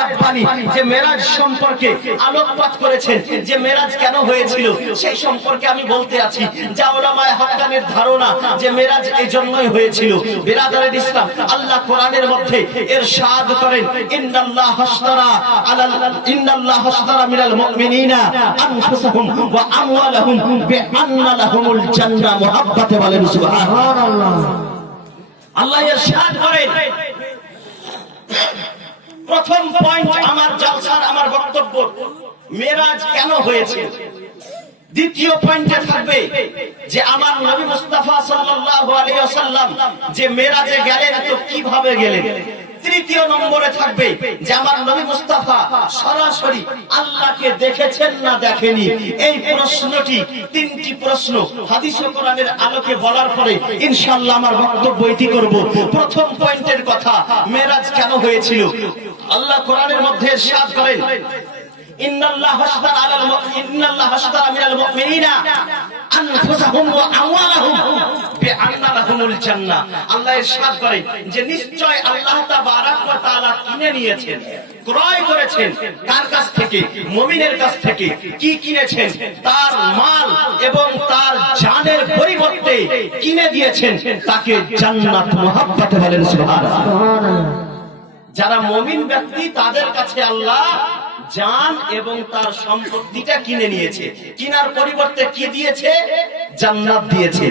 রাব্বানী যে মেরাজ সম্পর্কে আলোকপাত করেছেন, যে মেরাজ কেন হয়েছিল সেই সম্পর্কে আমি বলতে আছি। যা উলামায়ে হাক্কানের ধারণা যে মেরাজ এই জন্যই হয়েছিল। বিরাদারে ইসলাম, আল্লাহ কোরআনের মধ্যে ইরশাদ করেন, ইন্নাল্লাহা আশতারা মিনাল মুমিনিনা আনফুসাহুম ওয়া আমওয়ালাহুম বিআন্না লাহুমুল জান্নাহ। মুহাব্বতে বলেন সুবহানাল্লাহ। আল্লাহ ইরশাদ করেন, প্রথম পয়েন্ট আমার জালসার, আমার বক্তব্য, মেরাজ কেন হয়েছে। দ্বিতীয় পয়েন্টে থাকবে যে আমার নবী মুস্তাফা সাল্লাল্লাহু আলাইহি ওয়াসাল্লাম যে মেরাজে গেলেন তো কিভাবে গেলেন। তৃতীয় নম্বরে থাকবে যে আমার নবী মুস্তাফা সরাসরি আল্লাহকে দেখেছেন না দেখেনি। এই প্রশ্নটি, তিনটি প্রশ্ন হাদিস ও কোরআনের আলোকে বলার পরে ইনশাআল্লাহ আমার বক্তব্য এটি করব। প্রথম পয়েন্টের কথা, মেরাজ কেন হয়েছিল। আল্লাহ কোরআনের মধ্যে ইরশাদ করেন, ইন্নাল্লাহা আশতারা মিনাল মুমিনিনা আনফুসাহুম ওয়া আমওয়ালাহুম বিআন্না লাহুমুল জান্নাহ। আল্লাহ ইরশাদ করেন যে নিশ্চয় আল্লাহ তাবারক ওয়া তাআলা কিনে নিয়েছেন, ক্রয় করেছেন। কার কাছ থেকে? মুমিনের কাছ থেকে। কি কিনেছেন? তার মাল এবং তার জানের পরিবর্তে কিনে দিয়েছেন তাকে জান্নাত। মুহাব্বতে বলেন সুবহানাল্লাহ। যারা মুমিন ব্যক্তি তাদের কাছে আল্লাহ জান এবং তার সম্পত্তিটা কিনে নিয়েছে। কিনার পরিবর্তে কি দিয়েছে? জান্নাত দিয়েছে।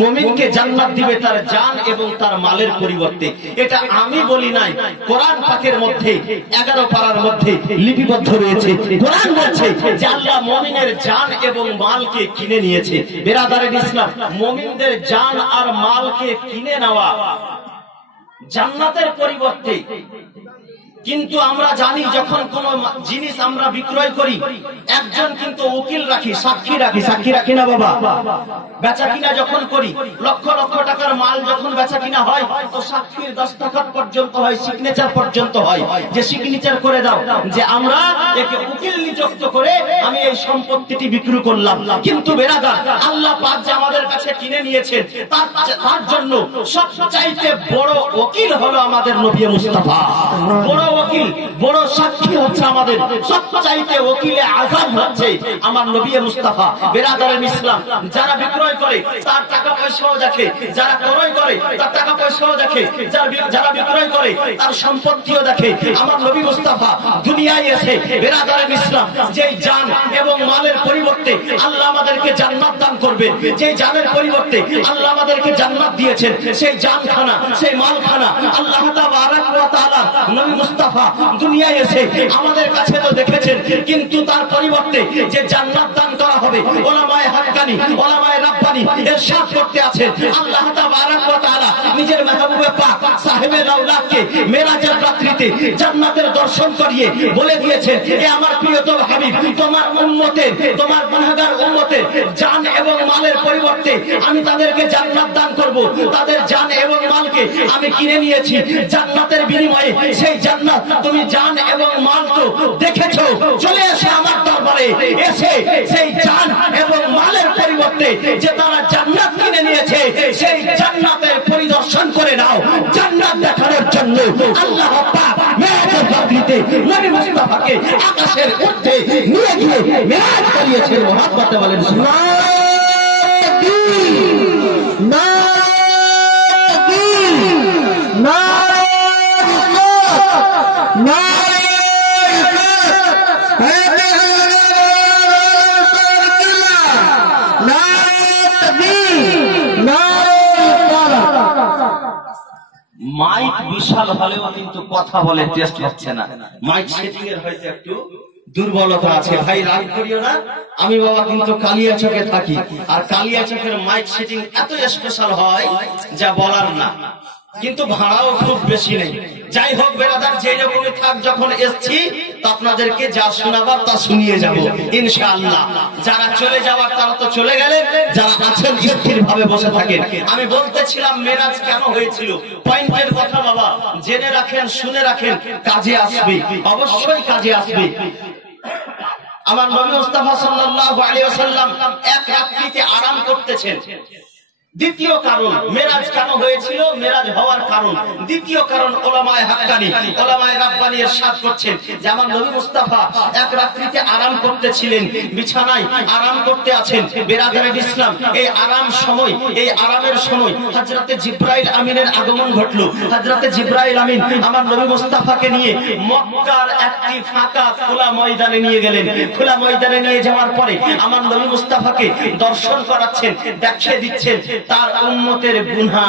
মুমিনকে জান্নাত দিবে তার জান এবং তার মালের পরিবর্তে। এটা আমি বলি নাই, কোরআন পাকের মধ্যে 11 পারার মধ্যে লিপিবদ্ধ রয়েছে। কোরআন বলছে যে আল্লাহ মুমিনের জান এবং মালকে কিনে নিয়েছে। বিরাদারে ইসলাম, মুমিনদের জান আর মালকে কিনে নেওয়া জান্নাতের পরিবর্তে। কিন্তু আমরা জানি যখন কোন জিনিস আমরা বিক্রয় করি, একজন কিন্তু উকিল রাখি, সাক্ষী রাখি। সাক্ষী রাখি না বাবা? বেচা কিনা যখন করি, লক্ষ লক্ষ টাকার মাল যখন বেচা কিনা হয় তো সাক্ষীর দস্তখত পর্যন্ত হয়, সিগনেচার পর্যন্ত হয়, যে সিগনেচার করে দাও যে আমরা একে উকিল নিযুক্ত করে আমি এই সম্পত্তিটি বিক্রি করলাম। কিন্তু বেরাদার, আল্লাহ পাক যে আমাদের কাছে কিনে নিয়েছেন তার জন্য সবচাইতে বড় উকিল হলো আমাদের নবী মুস্তাফা। বড় উকিল, বড় সাক্ষী হচ্ছে আমাদের, সবচাইতে উকিলে আযম হচ্ছে আমার নবী মুস্তাফা। বিরাদারে ইসলাম, যারা বিক্রয় করে তার টাকা পয়সাও দেখে, যারা ক্রয় করে তার টাকা পয়সাও দেখে, যারা বিক্রয় করে তার সম্পত্তিও দেখে। আমার নবী মুস্তাফা দুনিয়ায় এসে বিরাদারে ইসলাম যে জান এবং মালের পরিবর্তে আল্লাহ আমাদেরকে জান্নাত দান করবে, যে জানের পরিবর্তে আল্লাহ আমাদেরকে জান্নাত দিয়েছেন, সেই জানখানা, সেই মালখানা আল্লাহ তাবারক ওয়া তাআলা নবী মুস্তাফা দুনিয়ায় এসে আমাদের কাছে তো দেখেছেন, কিন্তু তার পরিবর্তে যে জান্নাত দান করা হবে, উলামায়ে হাক্কানি, উলামায়ে রাব্বানী ইরশাদ করতে আছেন আল্লাহ তাবারক ওয়া তাআলা নিজের মাহবুবে পাক সাহেবে লাউলাকে মেরাজের রাত্রিতে জান্নাতের দর্শন করিয়ে বলে দিয়েছেন, এ আমার প্রিয়তম হাবিব, তোমার উম্মতের, তোমার গুনাহগার উম্মতের জান এবং মালের পরিবর্তে আমি তাদেরকে জান্নাত দান করব। তাদের জান এবং মালকে আমি কিনে নিয়েছি জান্নাতের বিনিময়ে। সেই জান্নাত তুমি জান এবং মাল তো দেখেছো, চলে এসে আমার দরবারে এসে সেই জান এবং মালের পরিবর্তে যে তারা জান্নাত কিনে নিয়েছে সেই জান্নাতের পরিদর্শন করে নাও। জান্নাত দেখানোর জন্য আল্লাহ পাক মেরাজের রাত্রিতে নবী মুস্তাফাকে আকাশের ঊর্ধ্বে নিয়ে গিয়ে মেরাজ করিয়েছেন। মুহাব্বতে বলেন মাইক বিশাল হলেও কিন্তু কথা বলে টেস্ট হচ্ছে না। মাইক সেটিং এর হয়তো একটু দুর্বলতা আছে। ভাই রাগ করিও না, আমি বাবা কিন্তু কালিয়াচকে থাকি, আর কালিয়াচকের মাইক সেটিং এত স্পেশাল হয় যা বলার না, কিন্তু ভাড়াও খুব বেশি নেই। যাই হোক বেরাদার, যে রকমই থাক, যখন এসছি আপনাদেরকে যা শোনাবার তা শুনিয়ে যাব ইনশাআল্লাহ। যারা চলে যাওয়ার তারা তো চলে গেলেন, যারা আছেন স্থির ভাবে বসে থাকেন। আমি বলতেছিলাম মেরাজ কেন হয়েছিল। পয়েন্টের কথা বাবা জেনে রাখেন, শুনে রাখেন, কাজে আসবে, অবশ্যই কাজে আসবে। আমার নবী মুস্তাফা সাল্লাল্লাহু আলাইহি ওয়াসাল্লাম এক রাত্রিতে আরাম করতেছেন। দ্বিতীয় কারণ মেরাজ কেন হয়েছিল, মেরাজ হওয়ার কারণ দ্বিতীয় কারণ ওলামায়ে হাক্কানি ওলামায়ে রাব্বানী ইরশাদ করছেন যে আমার নবী মুস্তাফা এক রাত্রিতে আরাম করতেছিলেন, বিছানায় আরাম করতে আছেন। বেরাদারে ইসলাম, এই আরামের সময় হযরতে জিবরাইল আমিনের আগমন ঘটলো। হযরতে জিবরাইল আমিন আমার নবী মুস্তাফাকে নিয়ে মক্কার একটি ফাঁকা খোলা ময়দানে নিয়ে গেলেন। খোলা ময়দানে নিয়ে যাওয়ার পরে আমার নবী মুস্তাফাকে দর্শন করাচ্ছেন, দেখিয়ে দিচ্ছেন তার উম্মতের গুনাহ।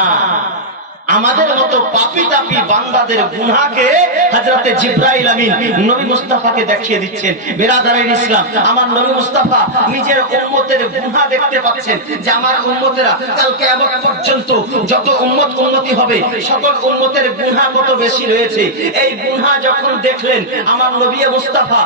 আমাদের মতো পাপী তাপী বান্দাদের গুনাহকে হযরতে জিবরাইল আমিন নবী মুস্তাফাকে দেখিয়ে দিচ্ছেন। বেরাদারে ইসলাম, আমার নবী মুস্তাফা নিজের উম্মতের গুনাহ দেখতে পাচ্ছেন যে আমার উম্মতেরা কাল কিয়ামত পর্যন্ত যত উম্মতি হবে সকল উম্মতের গুনাহ কত বেশি রয়েছে। এই গুনাহ যখন দেখলেন আমার নবী মুস্তাফা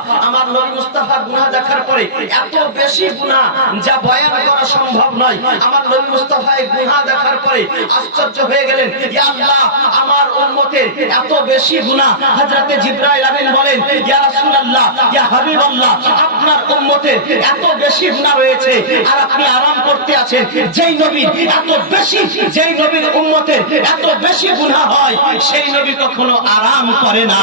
গুনাহ দেখার পরে এত বেশি গুনাহ যা বয়ান করা সম্ভব নয়। আমার নবী মুস্তাফা এই গুনাহ দেখার পরে আশ্চর্য হয়ে গেলেন, ইয়া আল্লাহ আমার উম্মতের এত বেশি গুনাহ। হযরতে জিবরাইল আমিন বলেন, ইয়া রাসূলুল্লাহ, ইয়া হাবিবাল্লাহ, আপনার উম্মতের এত বেশি গুনাহ রয়েছে আর আপনি আরাম করতে আছেন। যেই নবীর উম্মতের এত বেশি গুনাহ হয় সেই নবী কখনো আরাম করে না।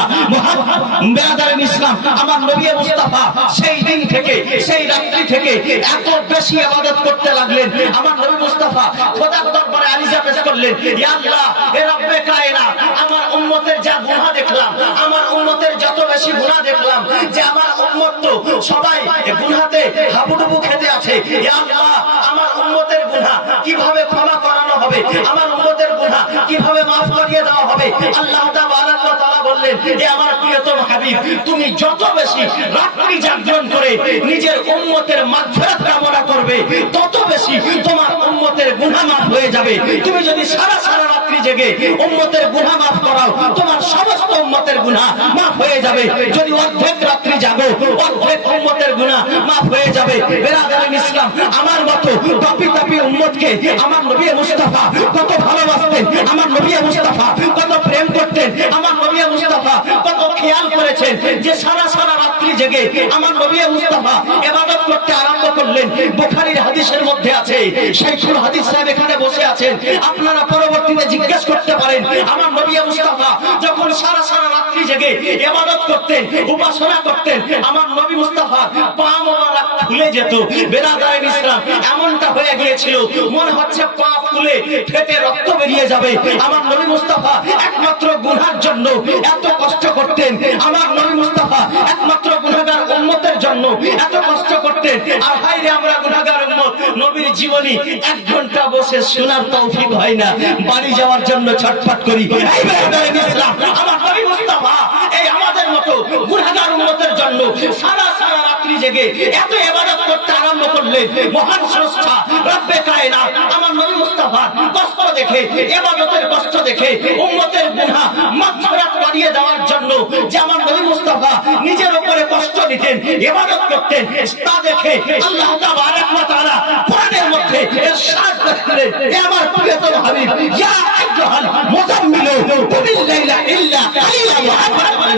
বেরাদারে ইসলাম, আমার নবী মুস্তাফা সেই দিন থেকে সেই রাত্রি থেকে এত বেশি ইবাদত করতে লাগলেন। আমার নবী মুস্তাফা খোদার দরবারে আলিজা পেশ করলেন, ইয়া আল্লাহ, হে রব্বে কায়নাত, আমার উম্মতের যা গুনাহ দেখলাম, আমার উম্মতের যত বেশি গুনাহ দেখলাম যে আমার উম্মত তো সবাই গুনাহতে হাবুডুবু খেতে আছে। ইয়া আল্লাহ, আমার উম্মতের গুনাহ কিভাবে ক্ষমা করানো হবে, আমার উম্মতের গুনাহ কিভাবে মাফ করিয়ে দেওয়া হবে। আল্লাহ তাবারাক ওয়া তাআলা বললেন, হে আমার প্রিয়তম হাবিব, তুমি যত বেশি রাত্রি জাগরণ করে নিজের উম্মতের মাগফিরাত কামনা করবে তত বেশি তোমার উম্মতের গুনাহ মাফ হয়ে যাবে। তুমি যদি সারা রাত্রি জেগে উম্মতের গুনাহ মাফ করাও তোমার সমস্ত উম্মতের গুনাহ মাফ হয়ে যাবে। যদি অর্ধেক রাত্রি জাগো অর্ধেক উম্মতের গুনাহ মাফ হয়ে যাবে। বেরাদারে ইসলাম, আমার মতো পাপী তাপী উম্মতকে আমার নবী মুস্তাফা কত ভালোবাসতেন, আমার নবী মুস্তাফা কত প্রেম করতেন, আমার নবী মুস্তাফা কত খেয়াল করেছেন যে সারা রাত্রি জেগে আমার নবী মুস্তাফা ইবাদত করতে আরম্ভ করলেন। বুখারীর হাদিসের মধ্যে আছে, শাইখুল হাদিস সাহেব এখানে বসে আছেন, আপনারা পরবর্তীতে জিজ্ঞেস করতে পারেন আমার নবী মুস্তাফা যখন সারা রাত্রি জেগে ইবাদত করতেন, উপাসনা করতেন, আমার নবী মুস্তাফা পা মোবারক ফুলে যেত। বেরাদারে ইসলাম, এমনটা হয়ে গিয়েছিল মনে হচ্ছে পা ফুলে ফেটে রক্ত বেরিয়ে যাবে। আমার নবী মুস্তাফা একমাত্র গুনার জন্য এত কষ্ট করতেন, আমার নবী মুস্তাফা একমাত্র গুনাহগার উম্মতের জন্য এত কষ্ট করতেন। আর হায়রে আমরা গুনাহগার উম্মত, নবীর জীবনী 1 ঘন্টা বসে শোনার তৌফিক হয় না, বাড়ি যাওয়ার জন্য ছটফট করি। এই বেরাদারে ইসলাম, আমার নবী মুস্তাফা এই আমাদের মতো গুনাহগার উম্মতের জন্য সারা রাত্রি জেগে এত ইবাদত করতে আরম্ভ করলেন। মহান স্রষ্টা রব্বে কায়নাত আমার নবী মুস্তাফার কষ্ট দেখে, ইবাদতের কষ্ট দেখে উম্মতের গুনাহ মাগফিরাত করিয়ে দেওয়ার জন্য যে আমার নবী মুস্তাফা নিজের উপরে কষ্ট নিতেন, ইবাদত করতেন, তা দেখে আল্লাহ তাবারাক ওয়া তাআলা কোরআনের মধ্যে ইরশাদ করলেন, হে আমার প্রিয়তম হাবিব, ইয়া আইয়ুহাল মুযাম্মিলু কুমিল লাইলা ইল্লা কালিলা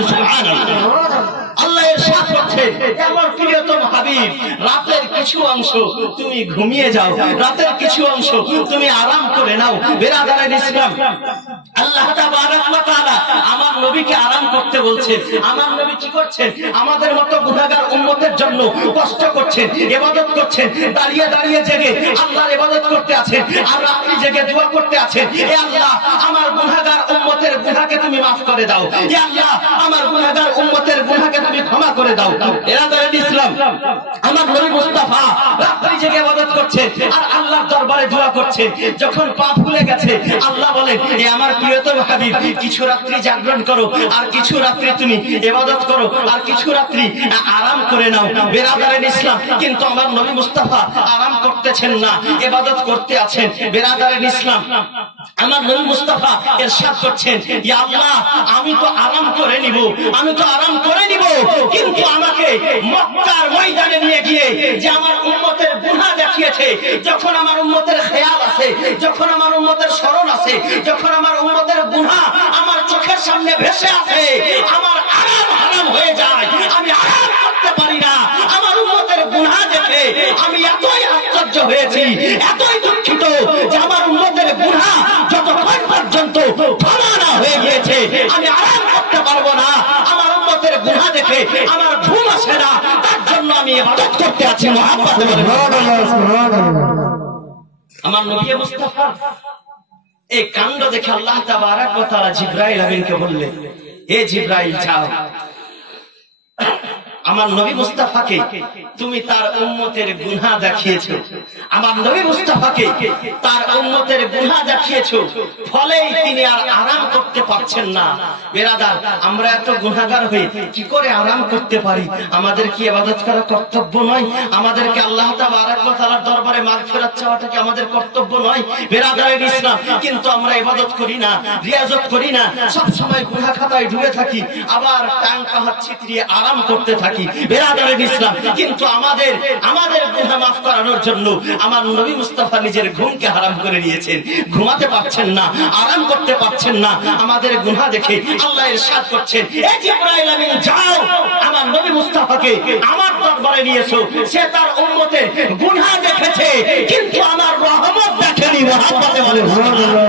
সুবহানাল্লাহ। আল্লাহ ইরশাদ করছেন, হে আমার প্রিয়তম হাবিব, রাতের কিছু অংশ তুমি ঘুমিয়ে যাও, রাতের কিছু অংশ তুমি আরাম করে নাও। বেরাদারে ইসলাম, আল্লাহ তাবারাক ওয়া তাআলা আমার নবীকে আরাম করতে বলছেন। আমার নবী কি করছেন? আমাদের মতো গুনাহগার উম্মতের জন্য কষ্ট করছেন, ইবাদত করছেন, দাঁড়িয়ে জেগে আল্লাহর ইবাদত করতে আছেন, আর রাত্রি জেগে দোয়া করতে আছেন, হে আল্লাহ আমার গুনাহগার উম্মতের গুনাহকে তুমি মাফ করে দাও, হে আল্লাহ আমার গুনাহগার উম্মতের গুনাহকে তুমি ক্ষমা করে দাও। বেরাদারে ইসলাম, আমার নবী মুস্তাফা রাত্রি জেগে ইবাদত করছেন আর আল্লাহর দরবারে দোয়া করছেন। যখন পা ফুলে গেছে আল্লাহ বলেন, হে আমার প্রিয়তম হাবিব, কিছু রাত্রি জাগরণ করো আর কিছু রাত্রি তুমি ইবাদত করো আর কিছু রাত্রি আরাম করে নাও। বেরাদারে ইসলাম, কিন্তু আমার নবী মুস্তাফা আরাম করতেছেন না, ইবাদত করতে আছেন। বেরাদারে ইসলাম, আমার নবী মুস্তাফা ইরশাদ করছেন, ইয়া আল্লাহ আমি তো আরাম করে নিব, কিন্তু আমাকে মক্কার ময়দানে নিয়ে গিয়ে যে আমার উম্মতের গুনাহ দেখিয়েছে, যখন আমার উম্মতের খেয়াল আছে, যখন আমার উম্মতের স্মরণ আছে, যখন আমার উম্মতের গুনাহ আমার চোখের সামনে ভেসে আছে, আমার আরাম হারাম হয়ে যায়, আমি আরাম করতে পারি না। আমার উম্মতের গুনাহ দেখে আমি এতই আশ্চর্য হয়েছি, এতই দুঃখিত যে আমার আমার ঘুম আসে না, তার জন্য আমি ইবাদত করতে আছি মুহাম্মদে। আমার নবী মুস্তাফা এই কাণ্ড দেখে আল্লাহ তাবারক ওয়া তাআলা জিবরাইল আমিনকে বললেন, এ জিবরাইল যাও, আমার নবী মুস্তাফাকে তুমি তার উম্মতের গুনাহ দেখিয়েছো, আমার নবী মুস্তাফাকে তার উম্মতের গুনাহ দেখিয়েছো, ফলেই তিনি আর আরাম করতে পারছেন না। বেরাদার, আমরা এত গুনাহগার হয়ে কি করে আরাম করতে পারি? আমাদের কি ইবাদত করা কর্তব্য নয়? আমাদেরকে আল্লাহ তাবারক ওয়া তাআলার দরবারে মাগফিরাত চাওয়াটা কি আমাদের কর্তব্য নয়? বেরাদারের ইসলাম, কিন্তু আমরা ইবাদত করি না, রিয়াজত করি না, সব সময় গুনাহ খাতায় ডুবে থাকি, আবার টাঙ্কা হাত ছিতরিয়ে আরাম করতে থাকি। বেরাদারের ইসলাম, কিন্তু আমাদের গুনাহ মাফ করানোর জন্য আমার নবী মুস্তাফা নিজের ঘুমকে হারাম করে নিয়েছেন। ঘুমাতে পারছেন না, আরাম করতে পারছেন না, আমাদের গুনাহ দেখে আল্লাহ ইরশাদ করছেন, এ জিবরাইল আমিন যাও, আমার নবী মুস্তাফাকে আমার দরবারে নিয়ে এসো। সে তার উম্মতের গুনাহ দেখেছে, কিন্তু আমার রহমত দেখেনি। মুহাম্মদে বলেন সুবহানাল্লাহ।